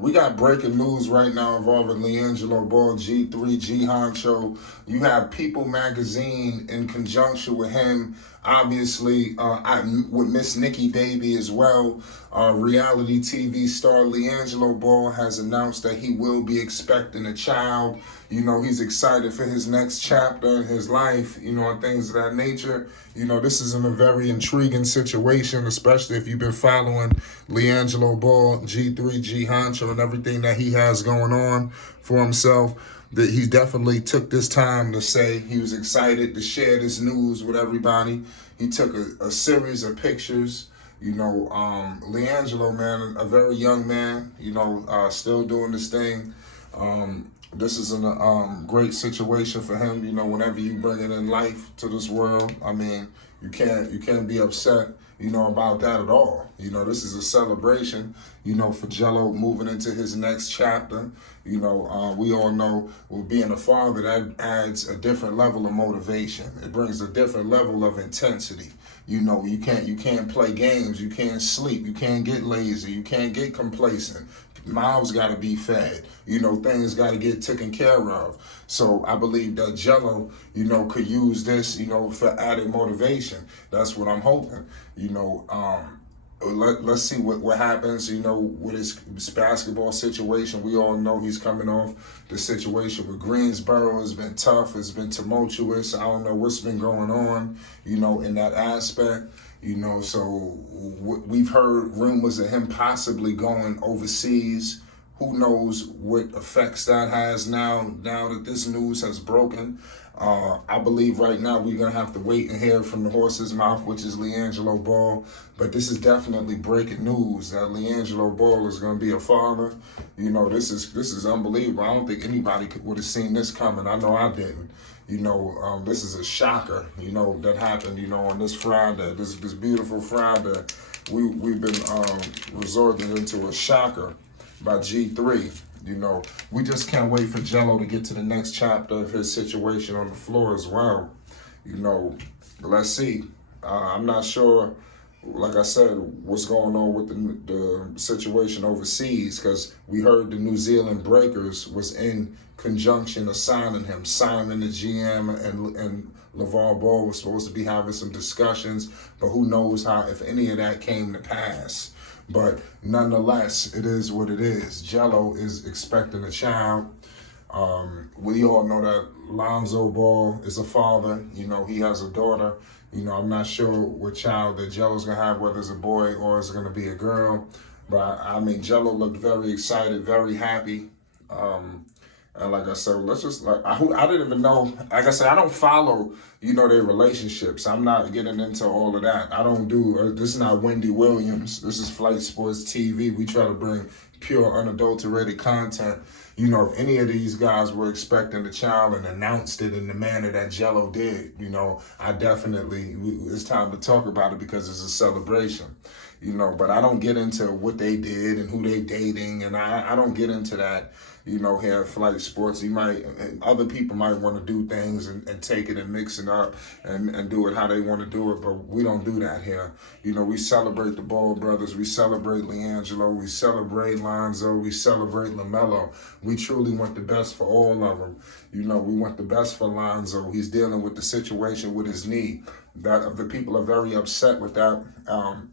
We got breaking news right now involving Liangelo Ball, G3, G Honcho. You have People Magazine in conjunction with him. Obviously, with Miss Nikki Baby as well. Reality TV star Liangelo Ball has announced that he will be expecting a child. You know, he's excited for his next chapter in his life, you know, and things of that nature. You know, this is in a very intriguing situation, especially if you've been following Liangelo Ball, G3, G Honcho, and everything that he has going on for himself. That he definitely took this time to say he was excited to share this news with everybody. He took a series of pictures. You know, Liangelo, man, a very young man, you know, still doing this thing. This is a great situation for him. You know, whenever you bring it in life to this world, I mean, you can't be upset, you know, about that at all. You know, this is a celebration, you know, for Jello moving into his next chapter. You know, we all know with being a father, that adds a different level of motivation. It brings a different level of intensity. You know, you can't play games, you can't sleep, you can't get lazy, you can't get complacent. Mouths got to be fed. You know, things got to get taken care of. So I believe that Jello, you know, could use this, you know, for added motivation. That's what I'm hoping. You know, let's see what happens, you know, with his basketball situation. We all know he's coming off the situation with Greensboro. Has been tough. It's been tumultuous. I don't know what's been going on, you know, in that aspect. You know, so we've heard rumors of him possibly going overseas. Who knows what effects that has now that this news has broken. I believe right now we're going to have to wait and hear from the horse's mouth, which is Liangelo Ball. But this is definitely breaking news that Liangelo Ball is going to be a father. You know, this is unbelievable. I don't think anybody would have seen this coming. I know I didn't. You know, this is a shocker, you know, that happened, you know, on this Friday, this beautiful Friday. We've been resorting into a shocker by G3. You know, we just can't wait for Jello to get to the next chapter of his situation on the floor as well. You know, let's see. I'm not sure, like I said, what's going on with the situation overseas, because we heard the New Zealand Breakers was in conjunction of signing him. Simon, the GM, and LeVar Ball was supposed to be having some discussions, but who knows if any of that came to pass. But nonetheless, it is what it is. Jello is expecting a child. We all know that Lonzo Ball is a father. You know, he has a daughter. You know, I'm not sure what child that Jello's going to have, whether it's a boy or it's going to be a girl. But, I mean, Jello looked very excited, very happy. And like I said, let's just, like, I didn't even know, like I said, I don't follow, you know, their relationships. I'm not getting into all of that. I don't do, this is not Wendy Williams. This is Flight Sports TV. We try to bring pure, unadulterated content. You know, if any of these guys were expecting a child and announced it in the manner that Jello did, you know, I definitely, it's time to talk about it because it's a celebration. You know, but I don't get into what they did and who they dating, and I don't get into that, you know, here at Flight Sports. Other people might want to do things and take it and mix it up and do it how they want to do it, but we don't do that here. You know, we celebrate the Ball brothers, we celebrate Liangelo, we celebrate Lonzo, we celebrate LaMelo. We truly want the best for all of them. You know, we want the best for Lonzo. He's dealing with the situation with his knee. That the people are very upset with that.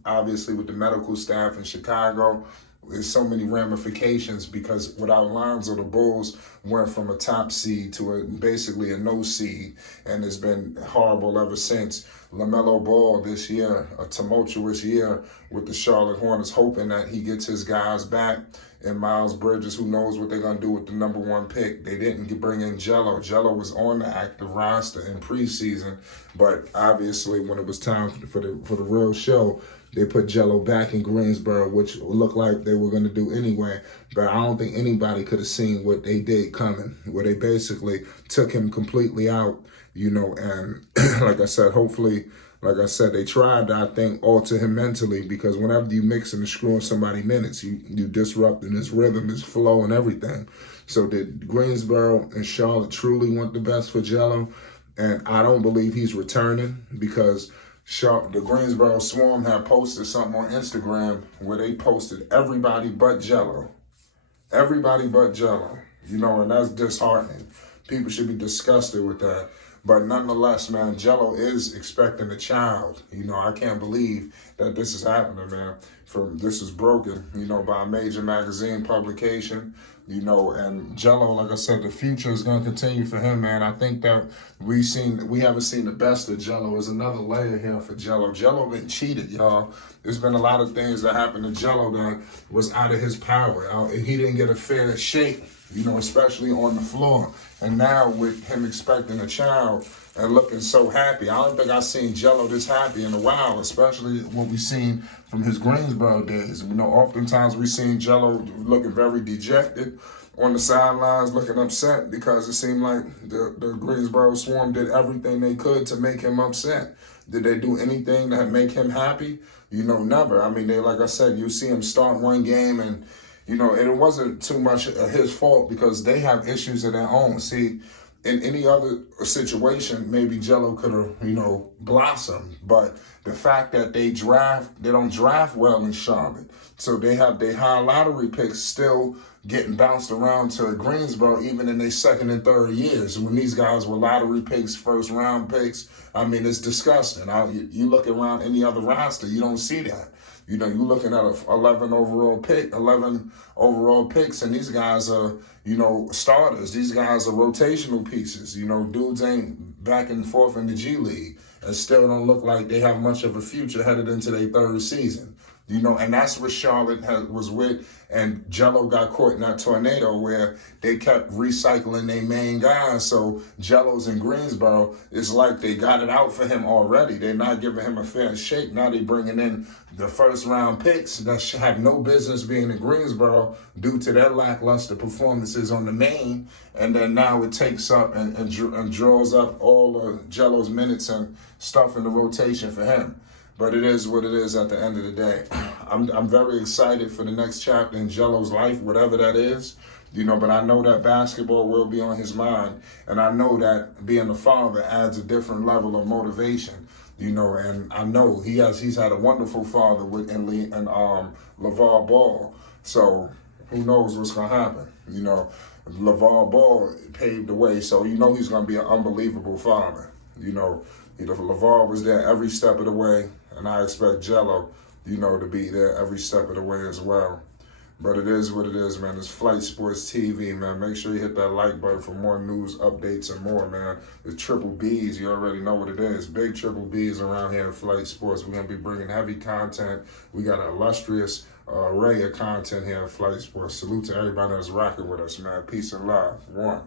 Obviously, with the medical staff in Chicago, there's so many ramifications because without Lonzo, the Bulls went from a top seed to basically a no seed, and it's been horrible ever since. LaMelo Ball this year, a tumultuous year with the Charlotte Hornets, hoping that he gets his guys back. And Miles Bridges, who knows what they're going to do with the #1 pick. They didn't bring in Jello. Jello was on the active roster in preseason, but obviously when it was time for the real show, they put Jello back in Greensboro, which looked like they were going to do anyway. But I don't think anybody could have seen what they did coming, where they basically took him completely out, you know, and like I said, hopefully, like I said, they tried to, I think, alter him mentally, because whenever you mix and screw in somebody minutes, you disrupting his rhythm, his flow, and everything. So did Greensboro and Charlotte truly want the best for Jello? And I don't believe he's returning, because the Greensboro Swarm had posted something on Instagram where they posted everybody but Jello. Everybody but Jello, you know, and that's disheartening. People should be disgusted with that. But nonetheless, man, Jello is expecting a child. You know, I can't believe that this is happening, man. This is broken, you know, by a major magazine publication. You know, and Jello, like I said, the future is going to continue for him, man. I think that we haven't seen the best of Jello. There's another layer here for Jello. Jello been cheated, y'all. There's been a lot of things that happened to Jello that was out of his power. He didn't get a fair shake, you know, especially on the floor. And now with him expecting a child and looking so happy, I don't think I've seen Jello this happy in a while, especially what we've seen from his Greensboro days. You know, oftentimes we've seen Jello looking very dejected on the sidelines, looking upset because it seemed like the Greensboro Swarm did everything they could to make him upset. Did they do anything that make him happy? You know, never. I mean, like I said, you see him start one game and, you know, and it wasn't too much his fault because they have issues of their own. See, in any other situation, maybe Jello could have, you know, blossomed. But the fact that they don't draft well in Charlotte. So they have their high lottery picks still getting bounced around to Greensboro, even in their second and third years. When these guys were lottery picks, first round picks, I mean, it's disgusting. You look around any other roster, you don't see that. You know, you're looking at 11 overall picks, and these guys are, you know, starters. These guys are rotational pieces. You know, dudes ain't back and forth in the G League and still don't look like they have much of a future headed into their third season. You know, and that's what Charlotte was with, and Jello got caught in that tornado where they kept recycling their main guys. So Jello's in Greensboro, it's like they got it out for him already. They're not giving him a fair shake. Now they're bringing in the first round picks that have no business being in Greensboro due to their lackluster performances on the main. And then now it takes up and draws up all of Jello's minutes and stuff in the rotation for him. But it is what it is at the end of the day. I'm very excited for the next chapter in Jello's life, whatever that is. You know, but I know that basketball will be on his mind. And I know that being a father adds a different level of motivation. You know, and I know he's had a wonderful father in LeVar Ball. So who knows what's going to happen. You know, LeVar Ball paved the way. So you know he's going to be an unbelievable father. You know, LeVar was there every step of the way. And I expect Jello, you know, to be there every step of the way as well. But it is what it is, man. It's Flight Sports TV, man. Make sure you hit that like button for more news, updates, and more, man. The Triple Bs, you already know what it is. Big Triple Bs around here in Flight Sports. We're going to be bringing heavy content. We got an illustrious array of content here in Flight Sports. Salute to everybody that's rocking with us, man. Peace and love. One.